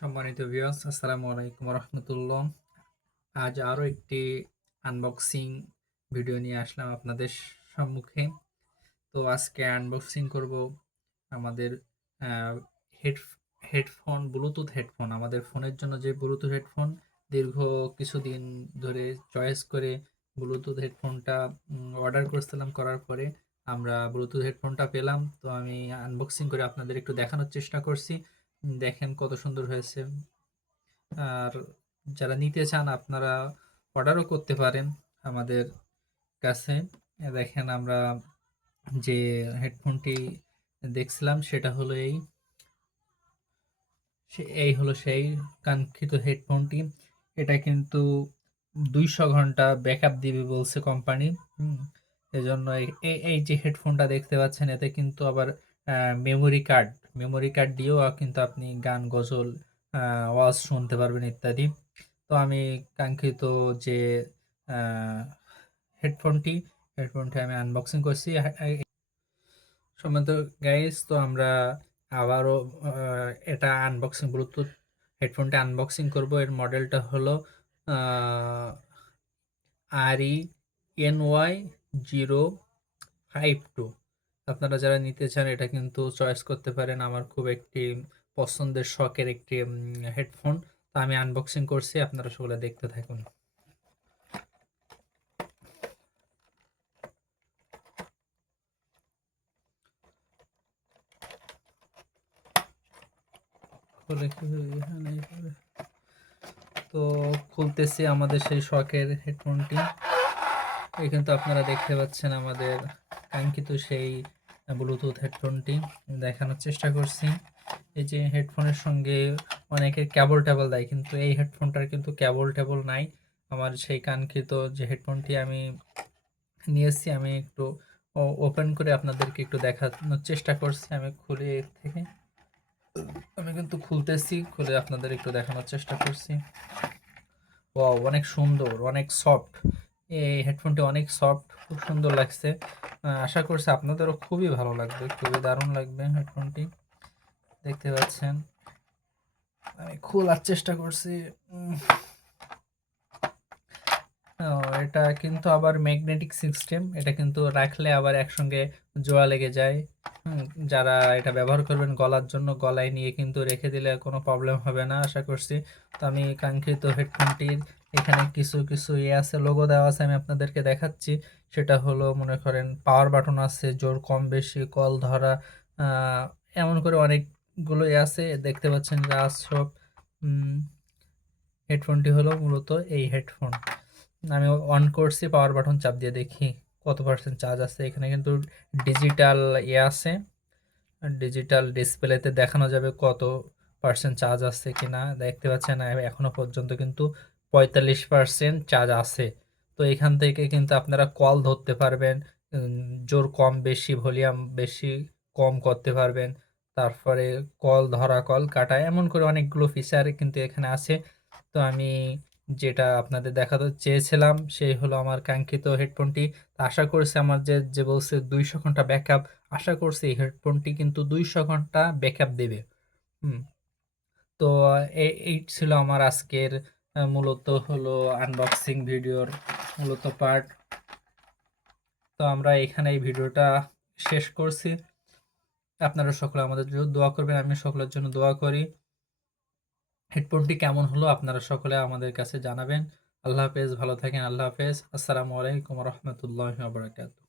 সম্মানিত ভিউয়ার্স, আসসালামু আলাইকুম রহমতুল্লাহ। আজ আরও একটি আনবক্সিং ভিডিও নিয়ে আসলাম আপনাদের সম্মুখে। তো আজকে আনবক্সিং করব আমাদের আহ, হেড হেডফোন, ব্লুটুথ হেডফোন। আমাদের ফোনের জন্য যে ব্লুটুথ হেডফোন দীর্ঘ কিছুদিন ধরে চয়েস করে ব্লুটুথ হেডফোনটা অর্ডার করেছিলাম। করার পরে আমরা ব্লুটুথ হেডফোনটা পেলাম। তো আমি আনবক্সিং করে আপনাদের একটু দেখানোর চেষ্টা করছি। দেখেন কত সুন্দর হয়েছে। আর যারা নিতে চান আপনারা অর্ডারও করতে পারেন আমাদের কাছে। দেখেন আমরা যে হেডফোনটি দেখছিলাম সেটা হলো এই হলো সেই কাঙ্ক্ষিত হেডফোনটি। এটা কিন্তু 200 ঘন্টা ব্যাকআপ দিবে বলছে কোম্পানি। এজন্য এই যে হেডফোনটা দেখতে পাচ্ছেন এতে কিন্তু আবার মেমোরি কার্ড মেমোরি কার্ড দিয়েও কিন্তু আপনি গান, গজল, ওয়াজ শুনতে পারবেন ইত্যাদি। তো আমি কাঙ্ক্ষিত যে হেডফোনটি হেডফোনটি আমি আনবক্সিং করছি। সম্মানিত গাইস, তো আমরা আবারও এটা আনবক্সিং, ব্লুটুথ হেডফোনটা আনবক্সিং করব। এর মডেলটা হলো RE NY052। আপনারা যারা নিতে চান এটা কিন্তু চয়েস করতে পারেন। আমার খুব একটি পছন্দের, শখের একটি হেডফোন। তো আমি আনবক্সিং করছি, আপনারা সকলে দেখতে থাকুন। তো খুলতেছি আমাদের সেই শখের হেডফোনটি। এই কিন্তু আপনারা দেখতে পাচ্ছেন আমাদের কাঙ্ক্ষিত সেই ব্লুটুথ হেডফোনটি দেখানোর চেষ্টা করছি। এই যে হেডফোনের সঙ্গে অনেকের কেবল টেবল দেয়, কিন্তু এই হেডফোনটার কিন্তু কেবল টেবল নাই। আমার সেই কাঙ্ক্ষিত যে হেডফোনটি আমি নিয়েছি, আমি একটু ওপেন করে আপনাদেরকে একটু দেখানোর চেষ্টা করছি। আমি খুলে এর থেকে আমি কিন্তু খুলতেছি, খুলে আপনাদের একটু দেখানোর চেষ্টা করছি। ওয়াও, অনেক সুন্দর, অনেক সফট। এই হেডফোনটি অনেক সফট, খুব সুন্দর লাগছে। আশা করছি আপনাদেরও খুবই ভালো লাগবে, খুবই দারুণ লাগবে হেডফোনটি। দেখতে পাচ্ছেন আমি খোলার চেষ্টা করছি। এটা কিন্তু আবার ম্যাগনেটিক সিস্টেম, এটা কিন্তু রাখলে আবার একসঙ্গে জোড়া লেগে যায়। যারা এটা ব্যবহার করবেন গলার জন্য, গলায় নিয়ে কিন্তু রেখে দিলে কোনো প্রবলেম হবে না আশা করছি। তো আমি কাঙ্ক্ষিত হেডফোনটির এখানে কিছু কিছু আছে, লোগো দেওয়া আছে, আমি আপনাদেরকে দেখাচ্ছি। সেটা হলো মনে করেন পাওয়ার বাটন আছে, জোর কম বেশি, কল ধরা, এমন করে অনেকগুলো আছে দেখতে পাচ্ছেন যা সব। হেডফোনটি হলো মূলত এই হেডফোন। আমি অন করছি, পাওয়ার বাটন চাপ দিয়ে দেখি কত পার্সেন্ট চার্জ আছে। এখানে কিন্তু ডিজিটাল আছে, ডিজিটাল ডিসপ্লেতে দেখানো যাবে কত পার্সেন্ট চার্জ আছে কিনা। দেখতে পাচ্ছেন এখনো পর্যন্ত কিন্তু 45% চার্জ আছে। তো এখান থেকে কিন্তু আপনারা কল ধরতে পারবেন, জোর কম বেশি, ভলিউম বেশি কম করতে পারবেন। তারপরে কল ধরা, কল কাটা, এমন করে অনেকগুলো ফিচার কিন্তু এখানে আছে। তো আমি যেটা আপনাদের দেখাতে চেয়েছিলাম সেই হলো আমার কাঙ্ক্ষিত হেডফোনটি। তো আশা করছি আমার যে যে বলছে 200 ঘন্টা ব্যাকআপ, আশা করছি এই হেডফোনটি কিন্তু 200 ঘন্টা ব্যাকআপ দেবে। হুম। তো এই ছিল আমার আজকের মূলত হলো আনবক্সিং ভিডিওর মূলত পার্ট। তো আমরা এখানে এই ভিডিওটা শেষ করছি। আপনারা সকলে আমাদের জন্য দোয়া করবেন, আমি সকলের জন্য দোয়া করি। হেডফোনটি কেমন হলো আপনারা সকলে আমাদের কাছে জানাবেন। আল্লাহ হাফেজ, ভালো থাকেন। আল্লাহ হাফেজ, আসসালামু আলাইকুম রহমতুল্লাহ বারাকাতুহু।